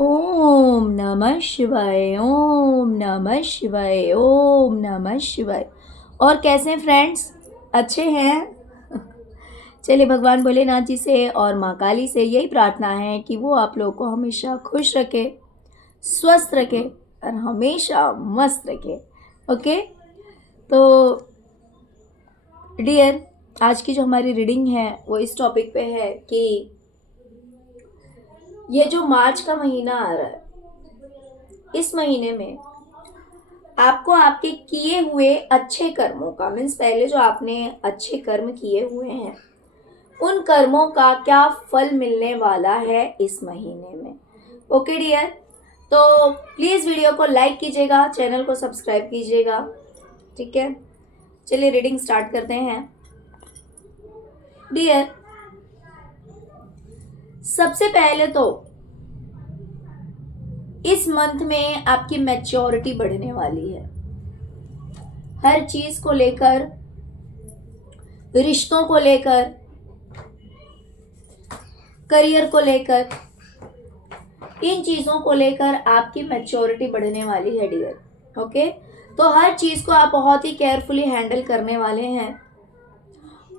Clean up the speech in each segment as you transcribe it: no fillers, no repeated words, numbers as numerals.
ओम नमः शिवाय, ओम नमः शिवाय, ओम नमः शिवाय। और कैसे हैं फ्रेंड्स? अच्छे हैं? चलिए भगवान भोलेनाथ जी से और माँ काली से यही प्रार्थना है कि वो आप लोगों को हमेशा खुश रखे, स्वस्थ रखे और हमेशा मस्त रखे। ओके, तो डियर, आज की जो हमारी रीडिंग है वो इस टॉपिक पे है कि ये जो मार्च का महीना आ रहा है, इस महीने में आपको आपके किए हुए अच्छे कर्मों का, मीन्स पहले जो आपने अच्छे कर्म किए हुए हैं उन कर्मों का क्या फल मिलने वाला है इस महीने में। ओके डियर, तो प्लीज़ वीडियो को लाइक कीजिएगा, चैनल को सब्सक्राइब कीजिएगा। ठीक है, चलिए रीडिंग स्टार्ट करते हैं। डियर, सबसे पहले तो इस मंथ में आपकी मैच्योरिटी बढ़ने वाली है। हर चीज को लेकर, रिश्तों को लेकर, करियर को लेकर, इन चीजों को लेकर आपकी मैच्योरिटी बढ़ने वाली है डियर। ओके, तो हर चीज को आप बहुत ही केयरफुली हैंडल करने वाले हैं।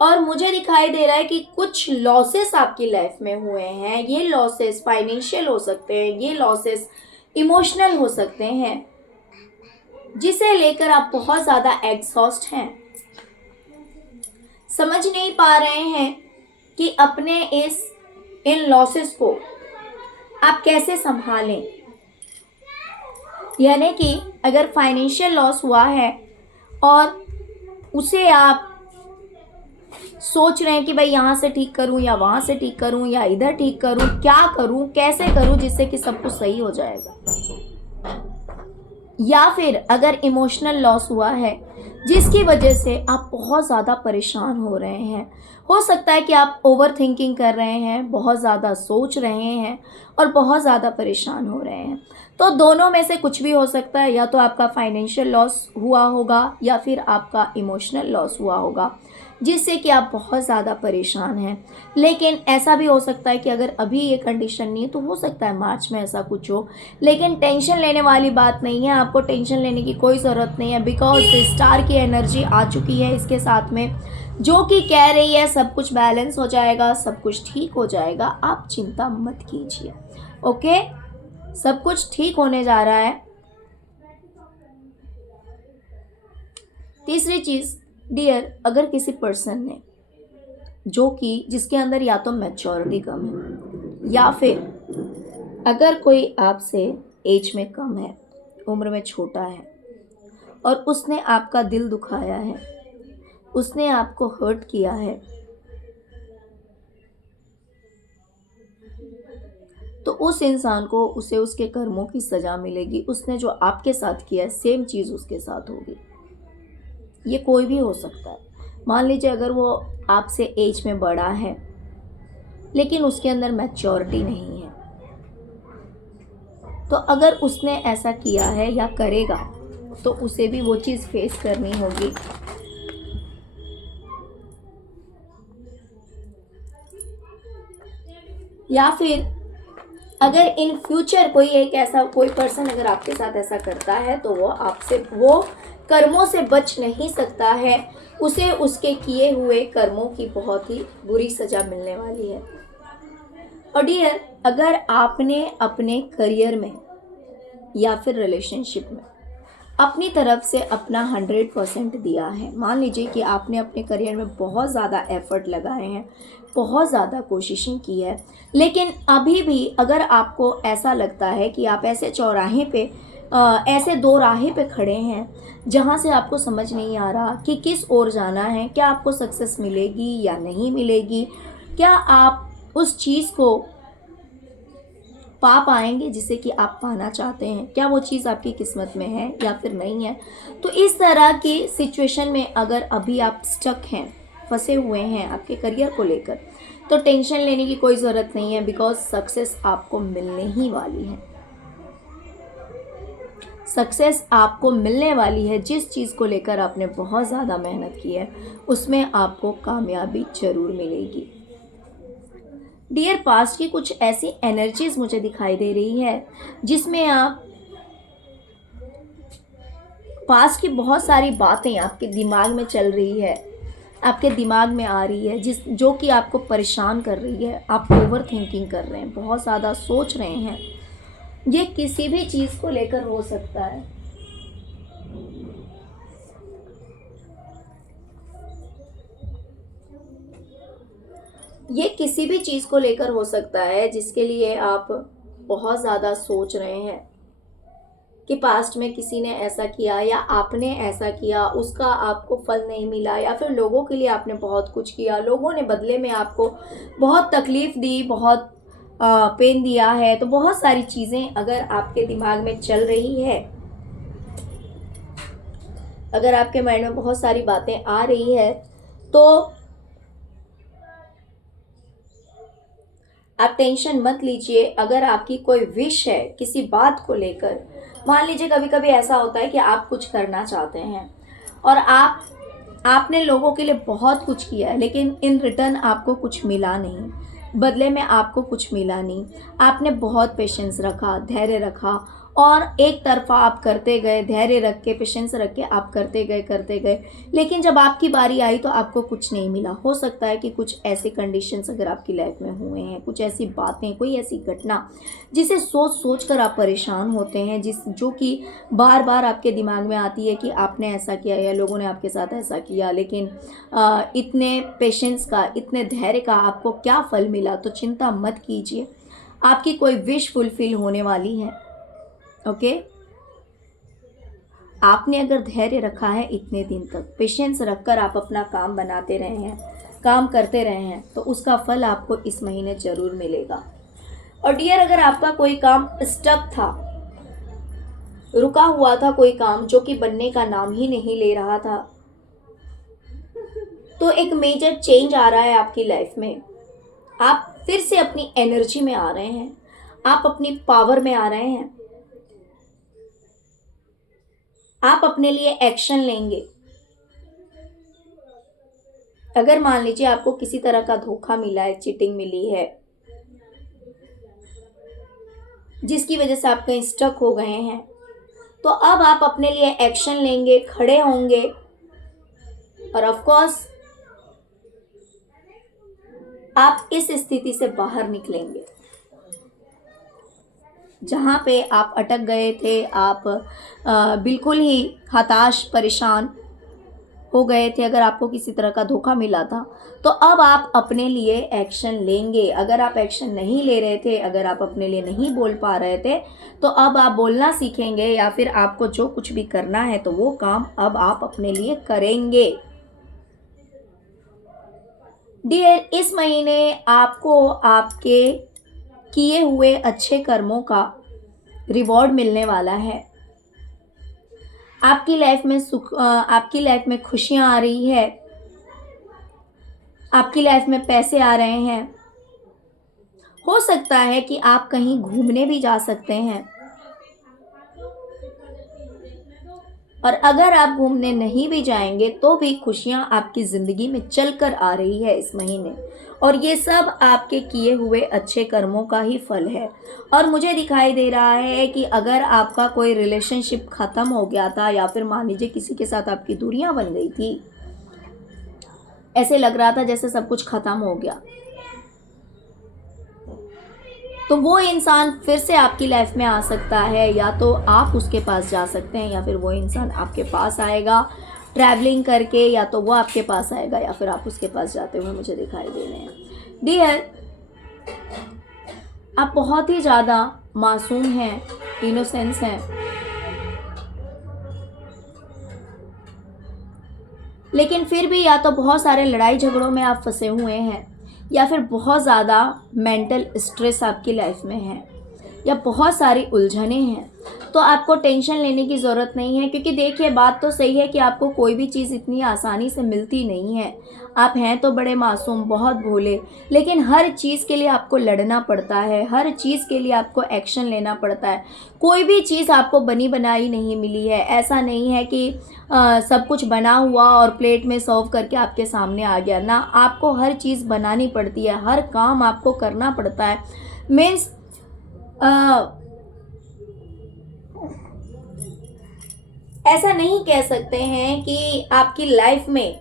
और मुझे दिखाई दे रहा है कि कुछ लॉसेस आपकी लाइफ में हुए हैं। ये लॉसेस फाइनेंशियल हो सकते हैं, ये लॉसेस इमोशनल हो सकते हैं, जिसे लेकर आप बहुत ज़्यादा एग्जॉस्ट हैं। समझ नहीं पा रहे हैं कि अपने इन लॉसेस को आप कैसे संभालें। यानी कि अगर फाइनेंशियल लॉस हुआ है और उसे आप सोच रहे हैं कि भाई यहाँ से ठीक करूँ या वहाँ से ठीक करूँ या इधर ठीक करूँ, क्या करूँ, कैसे करूँ जिससे कि सब कुछ सही हो जाएगा। या फिर अगर इमोशनल लॉस हुआ है जिसकी वजह से आप बहुत ज़्यादा परेशान हो रहे हैं। हो सकता है कि आप ओवर थिंकिंग कर रहे हैं, बहुत ज़्यादा सोच रहे हैं और बहुत ज़्यादा परेशान हो रहे हैं। तो दोनों में से कुछ भी हो सकता है, या तो आपका फाइनेंशियल लॉस हुआ होगा या फिर आपका इमोशनल लॉस हुआ होगा जिससे कि आप बहुत ज़्यादा परेशान हैं। लेकिन ऐसा भी हो सकता है कि अगर अभी ये कंडीशन नहीं है तो हो सकता है मार्च में ऐसा कुछ हो। लेकिन टेंशन लेने वाली बात नहीं है, आपको टेंशन लेने की कोई ज़रूरत नहीं है, बिकॉज स्टार की एनर्जी आ चुकी है इसके साथ में, जो कि कह रही है सब कुछ बैलेंस हो जाएगा, सब कुछ ठीक हो जाएगा, आप चिंता मत कीजिए। ओके, सब कुछ ठीक होने जा रहा है। तीसरी चीज़ डियर, अगर किसी पर्सन ने जो कि जिसके अंदर या तो मैच्योरिटी कम है या फिर अगर कोई आपसे एज में कम है, उम्र में छोटा है और उसने आपका दिल दुखाया है, उसने आपको हर्ट किया है, तो उस इंसान को उसे उसके कर्मों की सज़ा मिलेगी। उसने जो आपके साथ किया है सेम चीज़ उसके साथ होगी। ये कोई भी हो सकता है। मान लीजिए अगर वो आपसे एज में बड़ा है लेकिन उसके अंदर मैच्योरिटी नहीं है, तो अगर उसने ऐसा किया है या करेगा तो उसे भी वो चीज़ फेस करनी होगी। या फिर अगर इन फ्यूचर कोई पर्सन अगर आपके साथ ऐसा करता है तो वो कर्मों से बच नहीं सकता है, उसे उसके किए हुए कर्मों की बहुत ही बुरी सज़ा मिलने वाली है। और डियर, अगर आपने अपने करियर में या फिर रिलेशनशिप में अपनी तरफ से अपना 100% दिया है, मान लीजिए कि आपने अपने करियर में बहुत ज़्यादा एफर्ट लगाए हैं, बहुत ज़्यादा कोशिशें की है, लेकिन अभी भी अगर आपको ऐसा लगता है कि आप ऐसे चौराहे पे ऐसे दो राहें पे खड़े हैं जहाँ से आपको समझ नहीं आ रहा कि किस ओर जाना है, क्या आपको सक्सेस मिलेगी या नहीं मिलेगी, क्या आप उस चीज़ को पा पाएंगे जिसे कि आप पाना चाहते हैं, क्या वो चीज़ आपकी किस्मत में है या फिर नहीं है। तो इस तरह की सिचुएशन में अगर अभी आप स्टक हैं, फंसे हुए हैं आपके करियर को लेकर, तो टेंशन लेने की कोई ज़रूरत नहीं है, बिकॉज सक्सेस आपको मिलने ही वाली है। सक्सेस आपको मिलने वाली है। जिस चीज़ को लेकर आपने बहुत ज़्यादा मेहनत की है उसमें आपको कामयाबी ज़रूर मिलेगी। डियर पास्ट की कुछ ऐसी एनर्जीज मुझे दिखाई दे रही है जिसमें आप पास्ट की बहुत सारी बातें आपके दिमाग में चल रही है, आपके दिमाग में आ रही है, जो कि आपको परेशान कर रही है। आप ओवर थिंकिंग कर रहे हैं, बहुत ज़्यादा सोच रहे हैं। ये किसी भी चीज़ को लेकर हो सकता है। ये किसी भी चीज़ को लेकर हो सकता है जिसके लिए आप बहुत ज़्यादा सोच रहे हैं कि पास्ट में किसी ने ऐसा किया या आपने ऐसा किया, उसका आपको फल नहीं मिला, या फिर लोगों के लिए आपने बहुत कुछ किया, लोगों ने बदले में आपको बहुत तकलीफ़ दी, बहुत पेन दिया है। तो बहुत सारी चीज़ें अगर आपके दिमाग में चल रही है, अगर आपके माइंड में बहुत सारी बातें आ रही है, तो आप टेंशन मत लीजिए। अगर आपकी कोई विश है किसी बात को लेकर, मान लीजिए कभी कभी ऐसा होता है कि आप कुछ करना चाहते हैं और आपने लोगों के लिए बहुत कुछ किया है, लेकिन इन रिटर्न आपको कुछ मिला नहीं, बदले में आपको कुछ मिला नहीं। आपने बहुत पेशेंस रखा, धैर्य रखा, और एक तरफा आप करते गए, धैर्य रख के, पेशेंस रख के आप करते गए, लेकिन जब आपकी बारी आई तो आपको कुछ नहीं मिला। हो सकता है कि कुछ ऐसे कंडीशंस अगर आपकी लाइफ में हुए हैं, कुछ ऐसी बातें, कोई ऐसी घटना जिसे सोच सोच कर आप परेशान होते हैं, जो कि बार बार आपके दिमाग में आती है कि आपने ऐसा किया या लोगों ने आपके साथ ऐसा किया, लेकिन इतने पेशेंस का, इतने धैर्य का आपको क्या फल मिला। तो चिंता मत कीजिए, आपकी कोई विश फुलफिल होने वाली है। ओके, आपने अगर धैर्य रखा है इतने दिन तक, पेशेंस रखकर आप अपना काम बनाते रहे हैं, काम करते रहे हैं, तो उसका फल आपको इस महीने ज़रूर मिलेगा। और डियर, अगर आपका कोई काम स्टक था, रुका हुआ था, कोई काम जो कि बनने का नाम ही नहीं ले रहा था, तो एक मेजर चेंज आ रहा है आपकी लाइफ में। आप फिर से अपनी एनर्जी में आ रहे हैं, आप अपनी पावर में आ रहे हैं, आप अपने लिए एक्शन लेंगे। अगर मान लीजिए आपको किसी तरह का धोखा मिला है, चीटिंग मिली है, जिसकी वजह से आप कहीं स्टक हो गए हैं, तो अब आप अपने लिए एक्शन लेंगे, खड़े होंगे, और ऑफ कोर्स आप इस स्थिति से बाहर निकलेंगे जहाँ पे आप अटक गए थे। आप बिल्कुल ही हताश, परेशान हो गए थे अगर आपको किसी तरह का धोखा मिला था, तो अब आप अपने लिए एक्शन लेंगे। अगर आप एक्शन नहीं ले रहे थे, अगर आप अपने लिए नहीं बोल पा रहे थे, तो अब आप बोलना सीखेंगे, या फिर आपको जो कुछ भी करना है तो वो काम अब आप अपने लिए करेंगे। डियर, इस महीने आपको आपके किए हुए अच्छे कर्मों का रिवॉर्ड मिलने वाला है। आपकी लाइफ में सुख, आपकी लाइफ में खुशियां आ रही है, आपकी लाइफ में पैसे आ रहे हैं। हो सकता है कि आप कहीं घूमने भी जा सकते हैं, और अगर आप घूमने नहीं भी जाएंगे तो भी खुशियां आपकी ज़िंदगी में चल कर आ रही है इस महीने, और ये सब आपके किए हुए अच्छे कर्मों का ही फल है। और मुझे दिखाई दे रहा है कि अगर आपका कोई रिलेशनशिप ख़त्म हो गया था, या फिर मान लीजिए किसी के साथ आपकी दूरियां बन गई थी, ऐसे लग रहा था जैसे सब कुछ ख़त्म हो गया, तो वो इंसान फिर से आपकी लाइफ में आ सकता है। या तो आप उसके पास जा सकते हैं, या फिर वो इंसान आपके पास आएगा ट्रैवलिंग करके, या तो वो आपके पास आएगा या फिर आप उसके पास जाते हुए मुझे दिखाई दे रहे हैं। डियर, आप बहुत ही ज़्यादा मासूम हैं, इनोसेंस हैं, लेकिन फिर भी या तो बहुत सारे लड़ाई झगड़ों में आप फंसे हुए हैं, या फिर बहुत ज़्यादा मेंटल स्ट्रेस आपकी लाइफ में है, या बहुत सारी उलझनें हैं, तो आपको टेंशन लेने की ज़रूरत नहीं है, क्योंकि देखिए बात तो सही है कि आपको कोई भी चीज़ इतनी आसानी से मिलती नहीं है। आप हैं तो बड़े मासूम, बहुत भोले, लेकिन हर चीज़ के लिए आपको लड़ना पड़ता है, हर चीज़ के लिए आपको एक्शन लेना पड़ता है। कोई भी चीज़ आपको बनी बनाई नहीं मिली है। ऐसा नहीं है कि सब कुछ बना हुआ और प्लेट में सर्व करके आपके सामने आ गया ना। आपको हर चीज़ बनानी पड़ती है, हर काम आपको करना पड़ता है। मीन्स ऐसा नहीं कह सकते हैं कि आपकी लाइफ में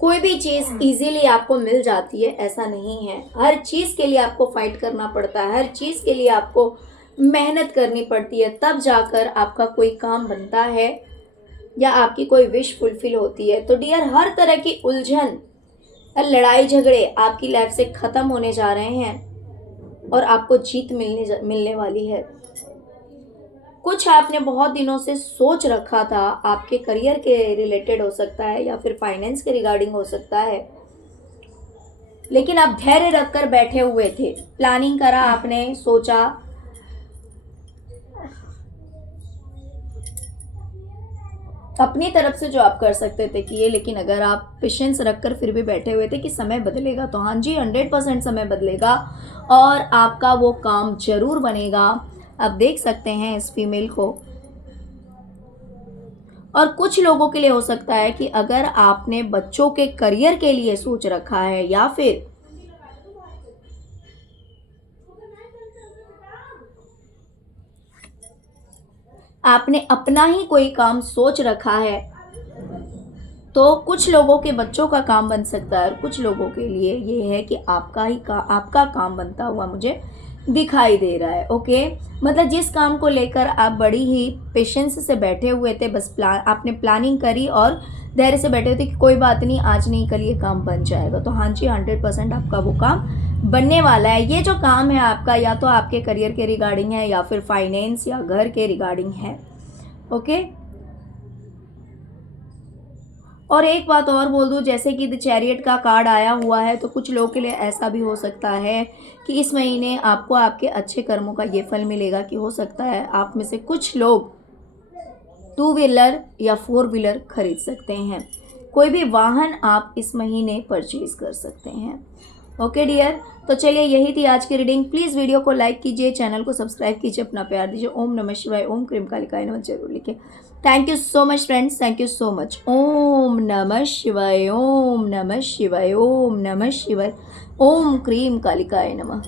कोई भी चीज़ इजीली आपको मिल जाती है, ऐसा नहीं है। हर चीज़ के लिए आपको फाइट करना पड़ता है, हर चीज़ के लिए आपको मेहनत करनी पड़ती है, तब जाकर आपका कोई काम बनता है या आपकी कोई विश फुलफिल होती है। तो डियर, हर तरह की उलझन, लड़ाई झगड़े आपकी लाइफ से ख़त्म होने जा रहे हैं और आपको जीत मिलने वाली है। कुछ आपने बहुत दिनों से सोच रखा था, आपके करियर के रिलेटेड हो सकता है या फिर फाइनेंस के रिगार्डिंग हो सकता है, लेकिन आप धैर्य रखकर बैठे हुए थे, प्लानिंग करा आपने, सोचा, अपनी तरफ से जो आप कर सकते थे किए, लेकिन अगर आप पेशेंस रखकर फिर भी बैठे हुए थे कि समय बदलेगा, तो हाँ जी 100% समय बदलेगा और आपका वो काम जरूर बनेगा। आप देख सकते हैं इस फीमेल को। और कुछ लोगों के लिए हो सकता है कि अगर आपने बच्चों के करियर के लिए सोच रखा है या फिर आपने अपना ही कोई काम सोच रखा है, तो कुछ लोगों के बच्चों का काम बन सकता है और कुछ लोगों के लिए ये है कि आपका काम बनता हुआ मुझे दिखाई दे रहा है। ओके, मतलब जिस काम को लेकर आप बड़ी ही पेशेंस से बैठे हुए थे, बस आपने प्लानिंग करी और धैर्य से बैठे हुए थे कि कोई बात नहीं, आज नहीं कल ये काम बन जाएगा। तो हाँ जी 100% आपका वो काम बनने वाला है। ये जो काम है आपका, या तो आपके करियर के रिगार्डिंग है या फिर फाइनेंस या घर के रिगार्डिंग है। ओके, और एक बात और बोल दूं, जैसे कि द चैरियट का कार्ड आया हुआ है, तो कुछ लोगों के लिए ऐसा भी हो सकता है कि इस महीने आपको आपके अच्छे कर्मों का ये फल मिलेगा कि हो सकता है आप में से कुछ लोग 2 व्हीलर या 4 व्हीलर खरीद सकते हैं। कोई भी वाहन आप इस महीने परचेज कर सकते हैं। ओके डियर, तो चलिए यही थी आज की रीडिंग। प्लीज़ वीडियो को लाइक कीजिए, चैनल को सब्सक्राइब कीजिए, अपना प्यार दीजिए। ओम नमः शिवाय, ओम क्रीम कालिकाय नमः जरूर लिखिए। Thank you so much friends, thank you so much. ओम नमः शिवाय, ओम नमः शिवाय, ओम नमः शिवाय, ओम क्रीम कालिकाय नमः।